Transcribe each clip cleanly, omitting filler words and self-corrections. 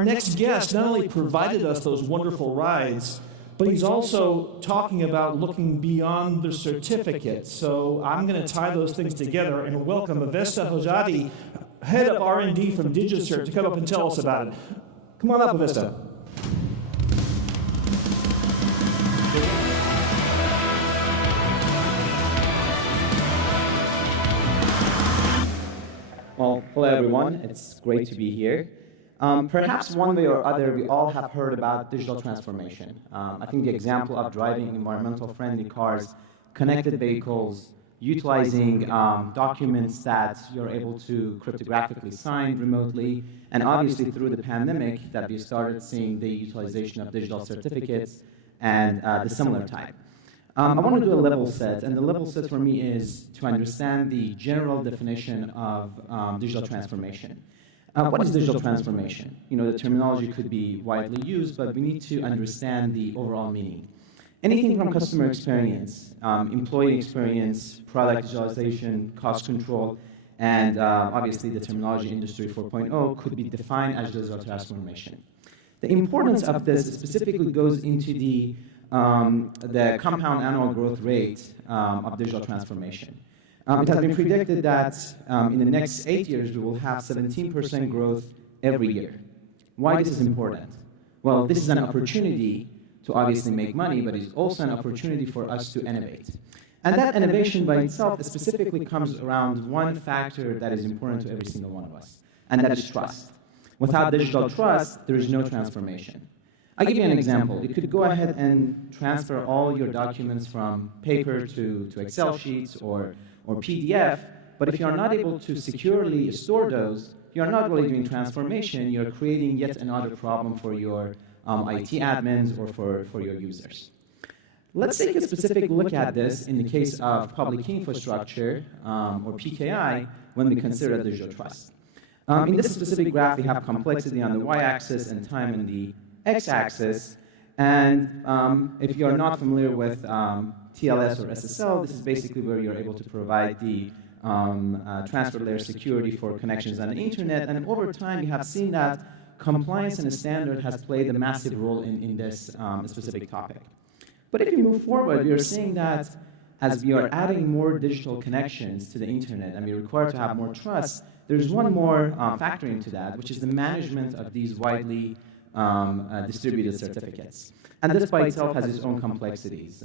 our next guest not only provided us those wonderful rides, but he's also talking about looking beyond the certificate. So I'm going to tie those things together and welcome Avesta Hojjati, head of R&D from DigiCert, to come up and tell us about it. Come on up, Avesta. Well, hello everyone. It's great to be here. Perhaps one way or other, we all have heard about digital transformation. I think the example of driving environmental-friendly cars, connected vehicles, utilizing documents that you're able to cryptographically sign remotely, and obviously through the pandemic that we started seeing the utilization of digital certificates and the similar type. I want to do a level set, and the level set for me is to understand the general definition of digital transformation. What is digital transformation? You know, the terminology could be widely used, but we need to understand the overall meaning. Anything from customer experience, employee experience, product digitalization, cost control, and obviously the terminology Industry 4.0 could be defined as digital transformation. The importance of this specifically goes into the compound annual growth rate of digital transformation. It has been predicted that in the next 8 years, we will have 17% growth every year. Why this is important? Well, this is an opportunity to obviously make money, but it's also an opportunity for us to innovate. And that innovation by itself specifically comes around one factor that is important to every single one of us, and that is trust. Without digital trust, there is no transformation. I'll give you an example. You could go ahead and transfer all your documents from paper to Excel sheets or PDF, but if you're not able to securely store those, you're not really doing transformation. You're creating yet another problem for your IT admins or for your users. Let's take a specific look at this in the case of public key infrastructure, or PKI, when we consider digital trust. In this specific graph, we have complexity on the y-axis and time on the x-axis, and if you're not familiar with TLS or SSL, this is basically where you're able to provide the transfer layer security for connections on the internet, and over time you have seen that compliance and the standard has played a massive role in this specific topic. But if you move forward, we are seeing that as we are adding more digital connections to the internet and we require to have more trust, there's one more factor into that, which is the management of these widely distributed certificates. And this by itself has its own complexities.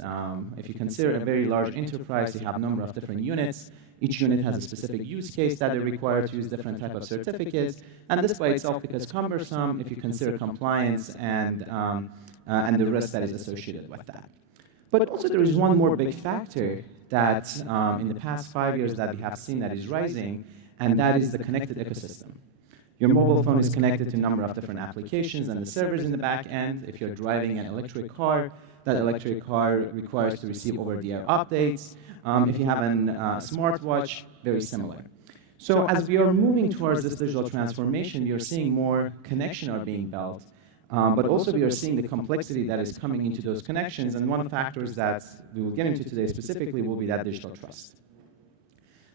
If you consider a very large enterprise, you have a number of different units. Each unit has a specific use case that they require to use different type of certificates. And this by itself becomes cumbersome if you consider compliance and the risk that is associated with that. But also there is one more big factor that in the past 5 years that we have seen that is rising, and that is the connected ecosystem. Your mobile phone is connected to a number of different applications and the servers in the back end. If you're driving an electric car, that electric car requires to receive over-the-air updates. If you have a smartwatch, very similar. So as we are moving towards this digital transformation, we are seeing more connections are being built, but also we are seeing the complexity that is coming into those connections, and one of the factors that we will get into today specifically will be that digital trust.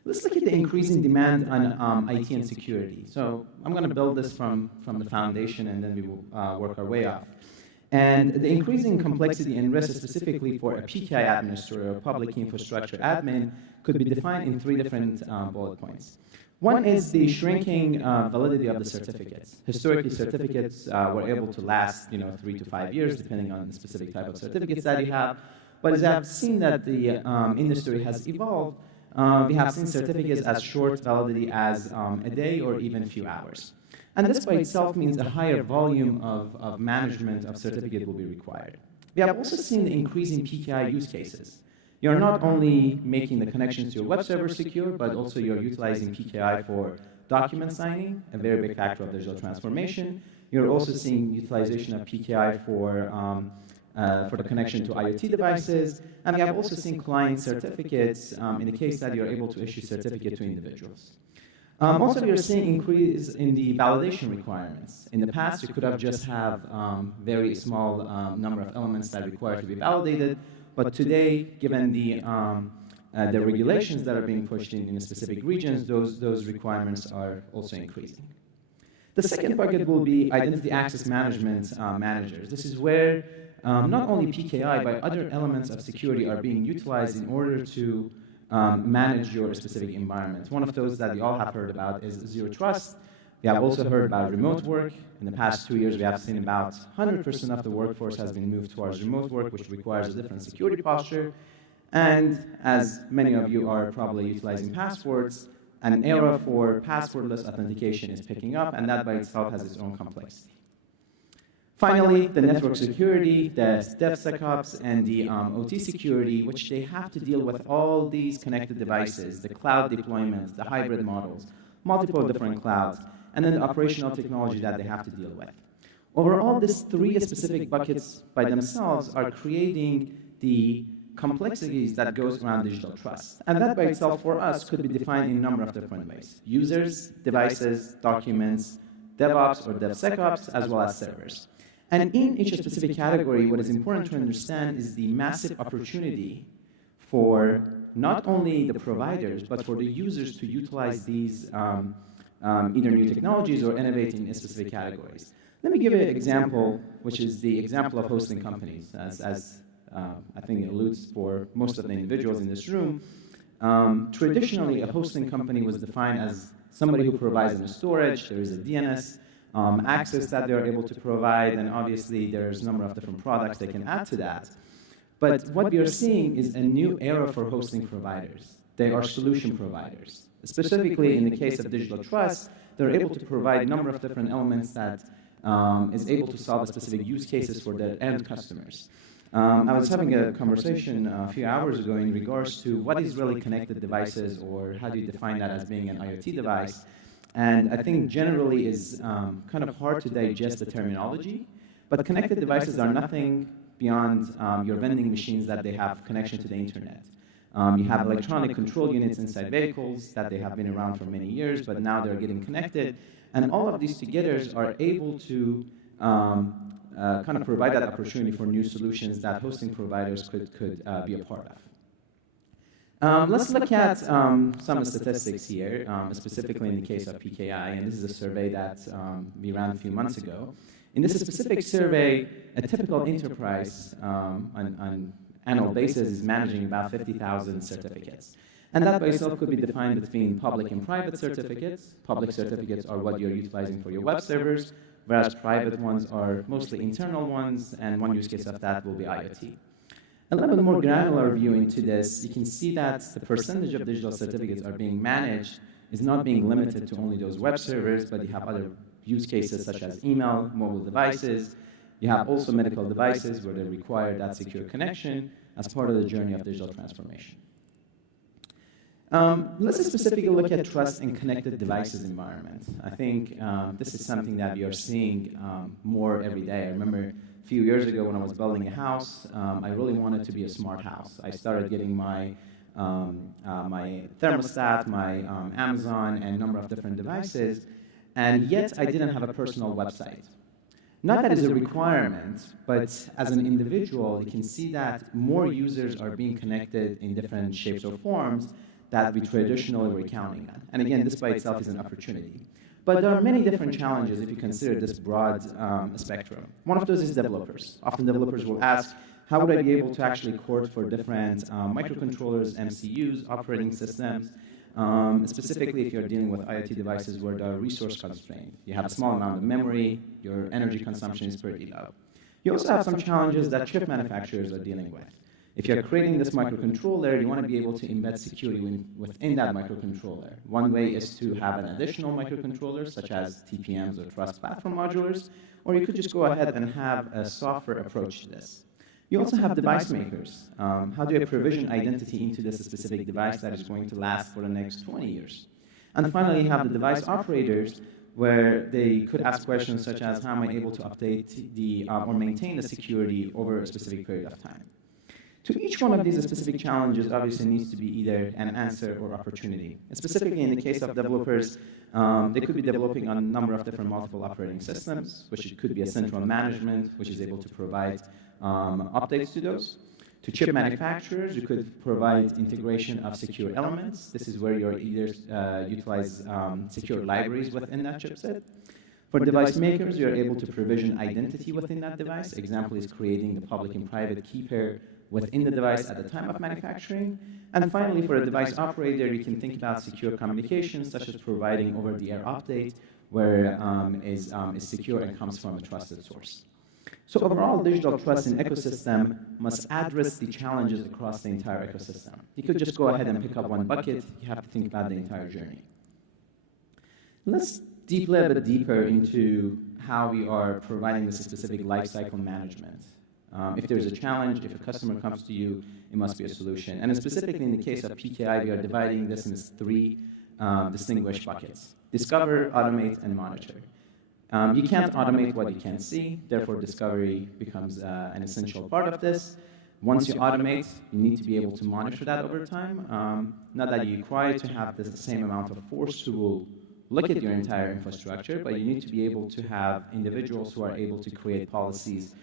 Let's look at the increasing demand on IT and security. So I'm going to build this from the foundation, and then we will work our way up. And the increasing complexity and risk specifically for a PKI administrator or public infrastructure admin could be defined in 3 different bullet points. One is the shrinking validity of the certificates. Historically, certificates were able to last 3 to 5 years, depending on the specific type of certificates that you have. But as I've seen that the industry has evolved, we have seen certificates as short validity as a day or even a few hours. And this by itself means a higher volume of management of certificate will be required. We have also seen the increasing PKI use cases. You're not only making the connections to your web server secure, but also you're utilizing PKI for document signing, a very big factor of digital transformation. You're also seeing utilization of PKI for the connection to IoT devices, and we have also seen client certificates in the case that you're able to issue certificate to individuals. Also, we are seeing increase in the validation requirements. In the past, you could have just have very small number of elements that require to be validated, but today, given the regulations that are being pushed in specific regions, those requirements are also increasing. The second bucket will be identity access management managers. This is where not only PKI, but other elements of security are being utilized in order to manage your specific environment. One of those that you all have heard about is Zero Trust. We have also heard about remote work. In the past 2 years, we have seen about 100% of the workforce has been moved towards remote work, which requires a different security posture. And as many of you are probably utilizing passwords, an era for passwordless authentication is picking up, and that by itself has its own complexity. Finally, the network security, the DevSecOps, and the OT security, which they have to deal with all these connected devices, the cloud deployments, the hybrid models, multiple different clouds, and then the operational technology that they have to deal with. Overall, these three specific buckets by themselves are creating the complexities that goes around digital trust. And that by itself for us could be defined in a number of different ways. Users, devices, documents, DevOps or DevSecOps, as well as servers. And in each specific category, what is important to understand is the massive opportunity for not only the providers, but for the users to utilize these either new technologies or innovate in specific categories. Let me give you an example, which is the example of hosting companies, as I think it alludes for most of the individuals in this room. Traditionally, a hosting company was defined as somebody who provides them storage. There is a DNS access that they're able to provide, and obviously there's a number of different products they can add to that. But what we are seeing is a new era for hosting providers. They are solution providers. Specifically, in the case of digital trust, they're able to provide a number of different elements that is able to solve specific use cases for their end customers. I was having a conversation a few hours ago in regards to what is really connected devices, or how do you define that as being an IoT device. And I think generally is kind of hard to digest the terminology, but connected devices are nothing beyond your vending machines that they have connection to the internet. You have electronic control units inside vehicles that they have been around for many years, but now they're getting connected. And all of these together are able to kind of provide that opportunity for new solutions that hosting providers could be a part of. Let's look at some statistics here, specifically in the case of PKI, and this is a survey that we ran a few months ago. In this specific survey, a typical enterprise on annual basis is managing about 50,000 certificates. And that by itself could be defined between public and private certificates. Public certificates are what you're utilizing for your web servers, whereas private ones are mostly internal ones, and one use case of that will be IoT. A little bit more granular view into this, you can see that the percentage of digital certificates are being managed is not being limited to only those web servers, but you have other use cases such as email, mobile devices. You have also medical devices where they require that secure connection as part of the journey of digital transformation. Let's specifically look at trust in connected devices environment. I think this is something that we are seeing more every day. I remember a few years ago when I was building a house, I really wanted to be a smart house. I started getting my my thermostat, my Amazon, and a number of different devices, and yet I didn't have a personal website. Not that it's a requirement, but as an individual, you can see that more users are being connected in different shapes or forms that we traditionally were counting on. And again, this by itself is an opportunity. But there are many different challenges if you consider this broad spectrum. One of those is developers. Often developers will ask, how would I be able to actually court for different microcontrollers, MCUs, operating systems, specifically if you're dealing with IoT devices where they're resource constrained. You have a small amount of memory, your energy consumption is pretty low. You also have some challenges that chip manufacturers are dealing with. If you're creating this microcontroller, you want to be able to embed security within that microcontroller. One way is to have an additional microcontroller, such as TPMs or Trust Platform Modulars, or you could just go ahead and have a software approach to this. You also have device makers. How do I provision identity into this specific device that is going to last for the next 20 years? And finally, you have the device operators, where they could ask questions such as, how am I able to update the or maintain the security over a specific period of time? To each one of these specific challenges, obviously needs to be either an answer or opportunity. And specifically in the case of developers, they could be developing on a number of different multiple operating systems, which could be a central management, which is able to provide updates to those. To chip manufacturers, you could provide integration of secure elements. This is where you're either utilize secure libraries within that chipset. For device makers, you're able to provision identity within that device. Example is creating the public and private key pair within the device at the time of manufacturing. And finally, for a device operator, you can think about secure communications, such as providing over-the-air update, where is secure and comes from a trusted source. So overall, digital trust in ecosystem must address the challenges across the entire ecosystem. You could just go ahead and pick up one bucket. You have to think about the entire journey. Let's deep a bit deeper into how we are providing this specific lifecycle management. If there's a challenge, if a customer comes to you, it must be a solution. And specifically in the case of PKI, we are dividing this into three distinguished buckets: discover, automate, and monitor. You can't automate what you can't see, therefore discovery becomes an essential part of this. Once you automate, you need to be able to monitor that over time. Not that you require to have the same amount of force to look at your entire infrastructure, but you need to be able to have individuals who are able to create policies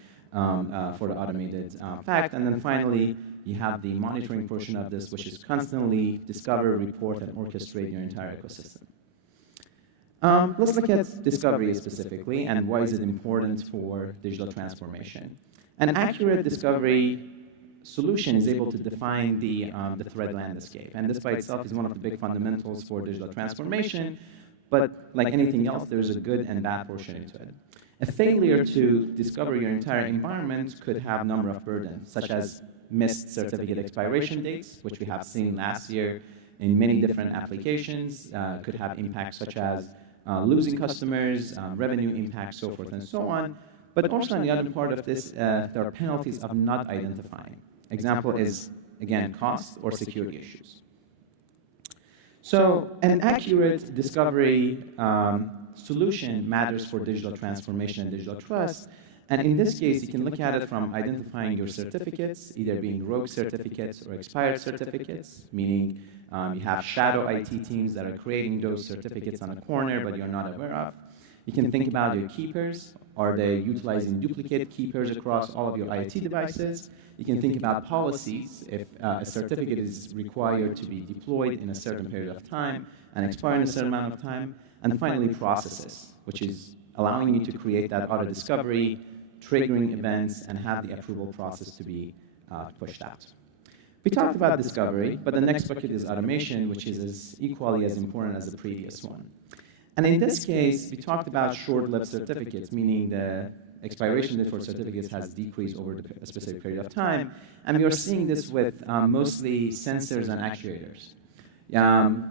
for the automated fact. And then finally, you have the monitoring portion of this, which is constantly discover, report, and orchestrate your entire ecosystem. Let's look at discovery specifically, and why is it important for digital transformation. An accurate discovery solution is able to define the threat landscape, and this by itself is one of the big fundamentals for digital transformation. But like anything else, there's a good and bad portion into it. A failure to discover your entire environment could have a number of burdens, such as missed certificate expiration dates, which we have seen last year in many different applications, could have impacts such as losing customers, revenue impacts, so forth and so on. But also on the other part of this, there are penalties of not identifying. Example is, again, cost or security issues. So an accurate discovery solution matters for digital transformation and digital trust. And in this case, you can look at it from identifying your certificates, either being rogue certificates or expired certificates, meaning you have shadow IT teams that are creating those certificates on a corner, but you're not aware of. You can think about your keepers. Are they utilizing duplicate keepers across all of your IT devices? You can think about policies. If a certificate is required to be deployed in a certain period of time and expire in a certain amount of time. And finally, processes, which is allowing you to create that auto discovery, triggering events, and have the approval process to be pushed out. We talked about discovery, but the next bucket is automation, which is equally as important as the previous one. And in this case, we talked about short-lived certificates, meaning the expiration date for certificates has decreased over a specific period of time. And we are seeing this with mostly sensors and actuators.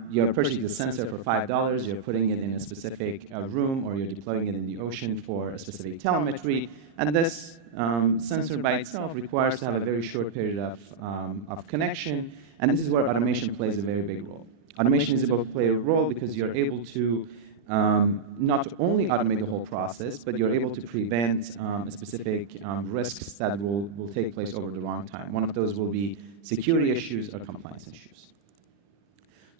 You're purchasing a sensor for $5, you're putting it in a specific room, or you're deploying it in the ocean for a specific telemetry. And this sensor by itself requires to have a very short period of connection. And this is where automation plays a very big role. Automation is able to play a role because you're able to not only automate the whole process, but you're able to prevent specific risks that will take place over the long time. One of those will be security issues or compliance issues.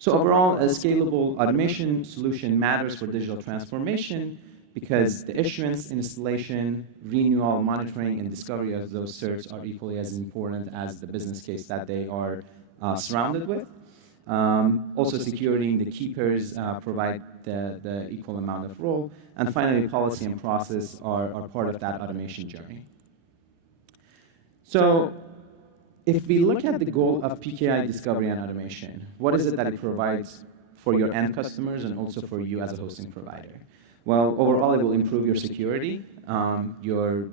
So overall, a scalable automation solution matters for digital transformation because the issuance, installation, renewal, monitoring, and discovery of those certs are equally as important as the business case that they are surrounded with. Also, securing the keepers provide the equal amount of role. And finally, policy and process are part of that automation journey. So if we look at the goal of PKI discovery and automation, what is it that it provides for your end customers and also for you as a hosting provider? Well, overall, it will improve your security. Your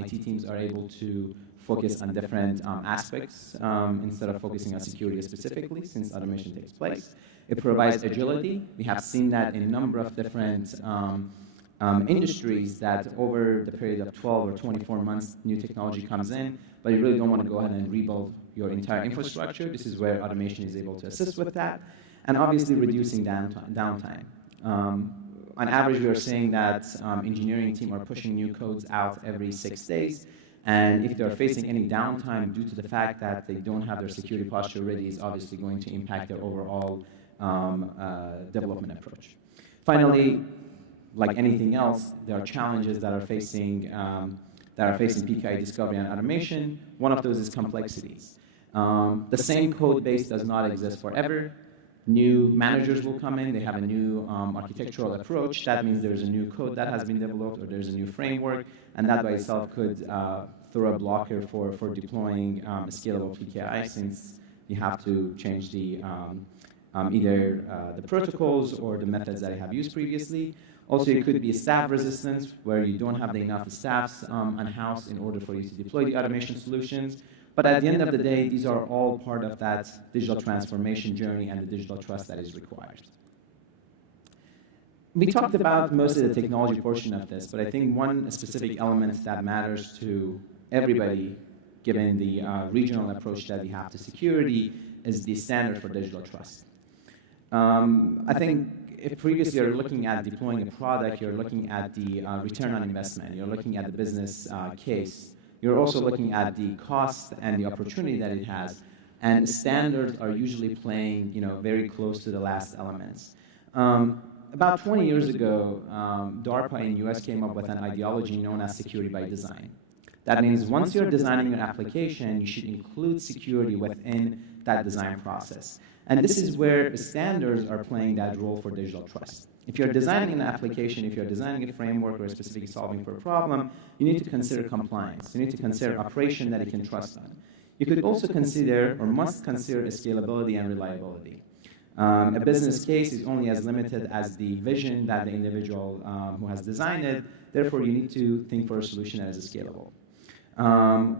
IT teams are able to focus on different aspects instead of focusing on security specifically, since automation takes place. It provides agility. We have seen that in a number of different industries that over the period of 12 or 24 months, new technology comes in, but you really don't want to go ahead and rebuild your entire infrastructure. This is where automation is able to assist with that, and obviously reducing downtime. On average, we are saying that engineering team are pushing new codes out every 6 days, and if they're facing any downtime due to the fact that they don't have their security posture ready, is obviously going to impact their overall development approach. Finally, like anything else, there are challenges that are facing PKI discovery and automation. One of those is complexities. The same code base does not exist forever. New managers will come in, they have a new architectural approach. That means there's a new code that has been developed, or there's a new framework, and that by itself could throw a blocker for deploying a scalable PKI, since you have to change the either the protocols or the methods that you have used previously. Also, it could be staff resistance, where you don't have enough staffs in-house in order for you to deploy the automation solutions. But at the end of the day, these are all part of that digital transformation journey and the digital trust that is required. We talked about most of the technology portion of this, but I think one specific element that matters to everybody, given the regional approach that we have to security, is the standard for digital trust. I think if previously you're looking at deploying a product, you're looking at the return on investment, you're looking at the business case, you're also looking at the cost and the opportunity that it has, and standards are usually playing, very close to the last elements. About 20 years ago, DARPA in the US came up with an ideology known as security by design. That means once you're designing your application, you should include security within that design process. And this is where standards are playing that role for digital trust. If you're designing an application, if you're designing a framework or specifically solving for a problem, you need to consider compliance. You need to consider operation that you can trust on. You could also consider, or must consider, scalability and reliability. A business case is only as limited as the vision that the individual who has designed it. Therefore, you need to think for a solution that is scalable.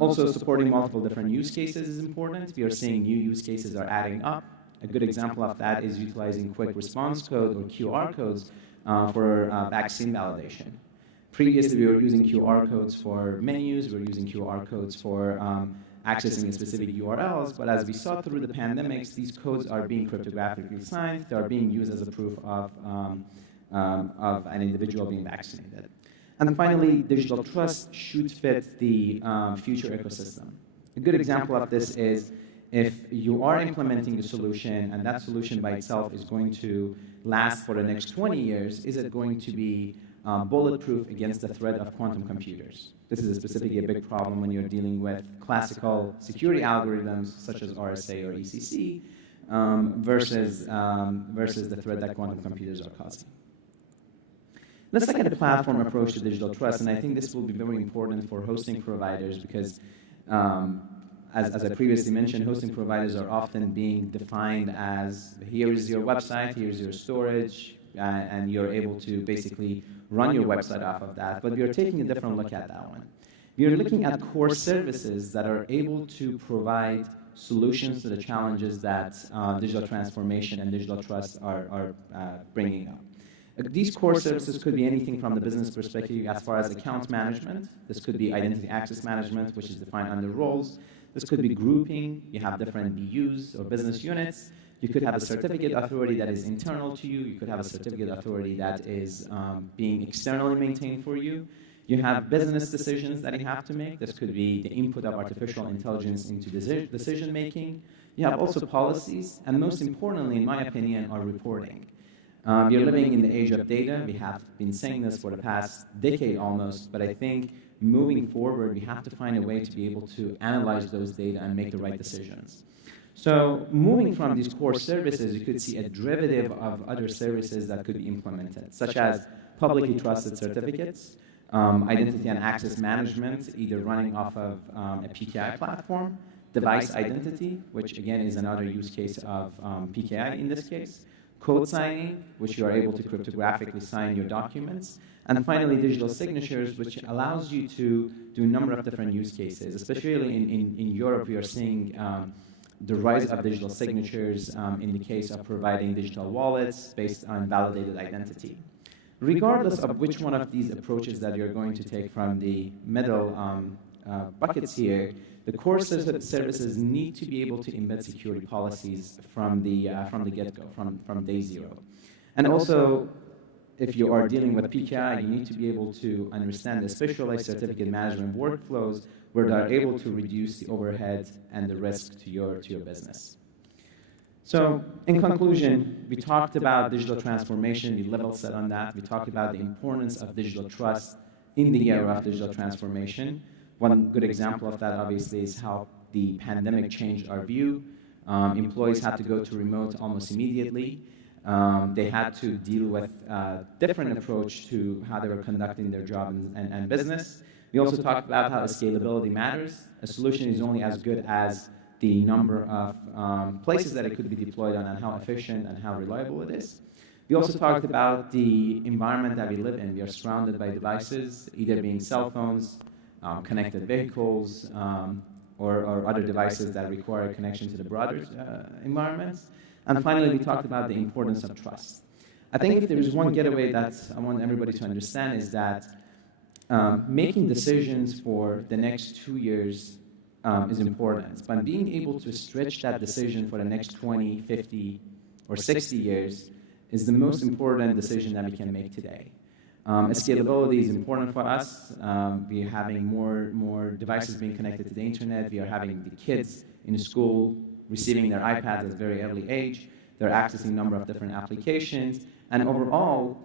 Also, supporting multiple different use cases is important. We are seeing new use cases are adding up. A good example of that is utilizing quick response code or QR codes for vaccine validation. Previously, we were using QR codes for menus, we were using QR codes for accessing specific URLs, but as we saw through the pandemics, these codes are being cryptographically signed, they are being used as a proof of an individual being vaccinated. And finally, digital trust should fit the future ecosystem. A good example of this is if you are implementing a solution and that solution by itself is going to last for the next 20 years, is it going to be bulletproof against the threat of quantum computers? This is specifically a big problem when you're dealing with classical security algorithms such as RSA or ECC versus the threat that quantum computers are causing. Let's look at the platform approach to digital trust, and I think this will be very important for hosting providers because as I previously mentioned, hosting providers are often being defined as, here is your website, here's your storage, and you're able to basically run your website off of that. But we are taking a different look at that one. We are looking at core services that are able to provide solutions to the challenges that digital transformation and digital trust are bringing up. These core services could be anything from the business perspective as far as account management. This could be identity access management, which is defined under roles. This could be grouping. You have different BUs or business units. You could have a certificate authority that is internal to you. You could have a certificate authority that is being externally maintained for you. You have business decisions that you have to make. This could be the input of artificial intelligence into decision making. You have also policies, and most importantly, in my opinion, are reporting. You're living in the age of data. We have been saying this for the past decade almost, but I think moving forward, we have to find a way to be able to analyze those data and make the right decisions. So moving from these core services, you could see a derivative of other services that could be implemented, such as publicly trusted certificates, identity and access management, either running off of a PKI platform, device identity, which again is another use case of PKI in this case, code signing, which you are able to cryptographically sign your documents, and finally digital signatures, which allows you to do a number of different use cases. Especially in Europe, we are seeing the rise of digital signatures in the case of providing digital wallets based on validated identity. Regardless of which one of these approaches that you're going to take from the middle buckets here, the core services need to be able to embed security policies from the get-go, from day zero. And also, if you are dealing with PKI, you need to be able to understand the specialized certificate management workflows where they're able to reduce the overhead and the risk to your business. So, in conclusion, we talked about digital transformation, we level set on that. We talked about the importance of digital trust in the era of digital transformation. One good example of that, obviously, is how the pandemic changed our view. Employees had to go to remote almost immediately. They had to deal with a different approach to how they were conducting their job and business. We also talked about how scalability matters. A solution is only as good as the number of places that it could be deployed on and how efficient and how reliable it is. We also talked about the environment that we live in. We are surrounded by devices, either being cell phones, connected vehicles, or other devices that require connection to the broader environments. And finally, we talked about the importance of trust. I think if there is one getaway that I want everybody to understand is that making decisions for the next 2 years is important, but being able to stretch that decision for the next 20, 50, or 60 years is the most important decision that we can make today. Scalability is important for us. We are having more devices being connected to the internet. We are having the kids in school receiving their iPads at a very early age. They're accessing a number of different applications. And overall,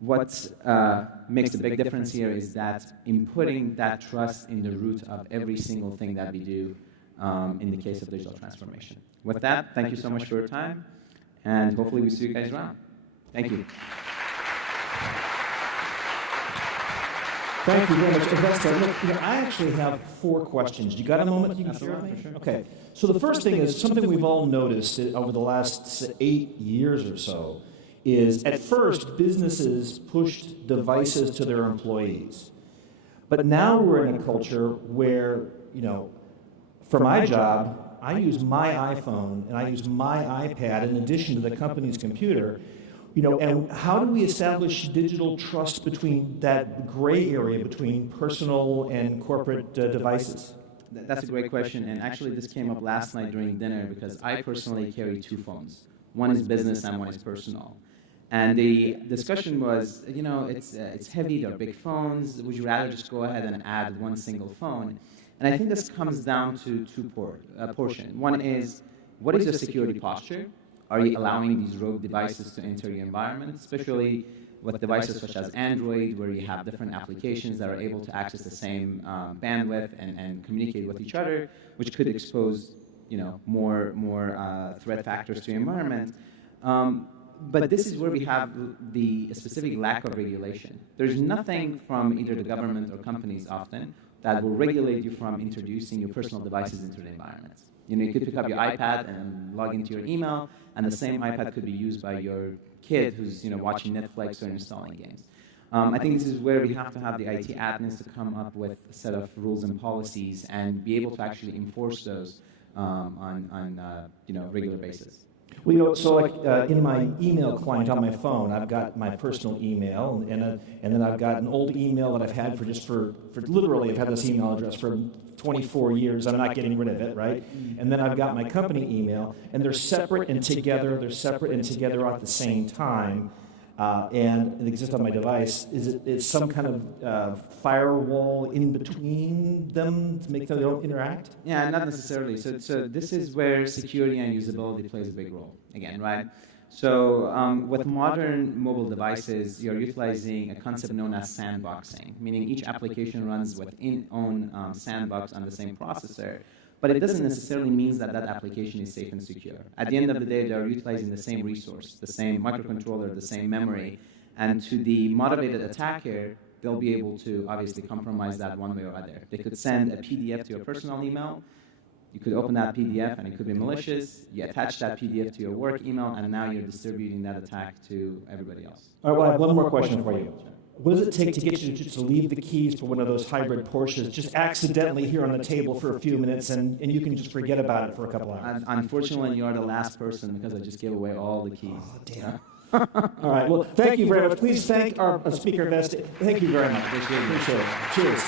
what makes the big difference here is that in putting that trust in the root of every single thing that we do in the case of digital transformation. With that, thank you so much for your time, and hopefully we see you guys around. Thank you. Thank you very much, Avesta. Look, I actually have 4 questions. You got a moment you can share with me? Sure. Okay. So the first thing is something we've all noticed over the last 8 years or so is at first businesses pushed devices to their employees. But now we're in a culture where, for my job, I use my iPhone and I use my iPad in addition to the company's computer. And how do we establish digital trust between that gray area between personal and corporate devices? That's a great question, and actually this came up last night during dinner because I personally carry 2 phones. One is business and one is personal. And the discussion was, it's heavy, they're big phones, would you rather just go ahead and add one single phone? And I think this comes down to 2 portions. One is, what is your security posture? Are you allowing these rogue devices to enter your environment, especially with devices such as Android, where you have different applications that are able to access the same bandwidth and communicate with each other, which could expose, more threat factors to your environment. But this is where we have the specific lack of regulation. There's nothing from either the government or companies often that will regulate you from introducing your personal devices into the environment. You could pick up your iPad and log into your email, and the same iPad could be used by your kid who's watching Netflix or installing games. I think this is where we have to have the IT admins to come up with a set of rules and policies and be able to actually enforce those on regular basis. Well, so like in my email client on my phone, I've got my personal email, and then I've got an old email that I've had for literally, I've had this email address for 24 years. I'm not getting rid of it, right? And then I've got my company email, and they're separate and together. They're separate and together at the same time, and it exists on my device. Is some kind of firewall in between them to make them they don't interact? Yeah, not necessarily. So this is where security and usability plays a big role again, right? So with modern mobile devices, you're utilizing a concept known as sandboxing, meaning each application runs within its own sandbox on the same processor. But it doesn't necessarily mean that that application is safe and secure. At the end of the day, they're utilizing the same resource, the same microcontroller, the same memory. And to the motivated attacker, they'll be able to obviously compromise that one way or other. They could send a PDF to your personal email. You could open that PDF and it could be malicious. You attach that PDF to your work email, and now you're distributing that attack to everybody else. All right, well, I have one more question for you. What does it take to get you to leave the keys for one of those hybrid Porsches just accidentally here on the table for a few minutes, and you can just forget about it for a couple hours? Unfortunately, you are the last person because I just gave away all the keys. Oh, damn. All right, well, thank you very much. Please thank our speaker, Avesta. Thank you very much. Appreciate it. Appreciate it. Cheers.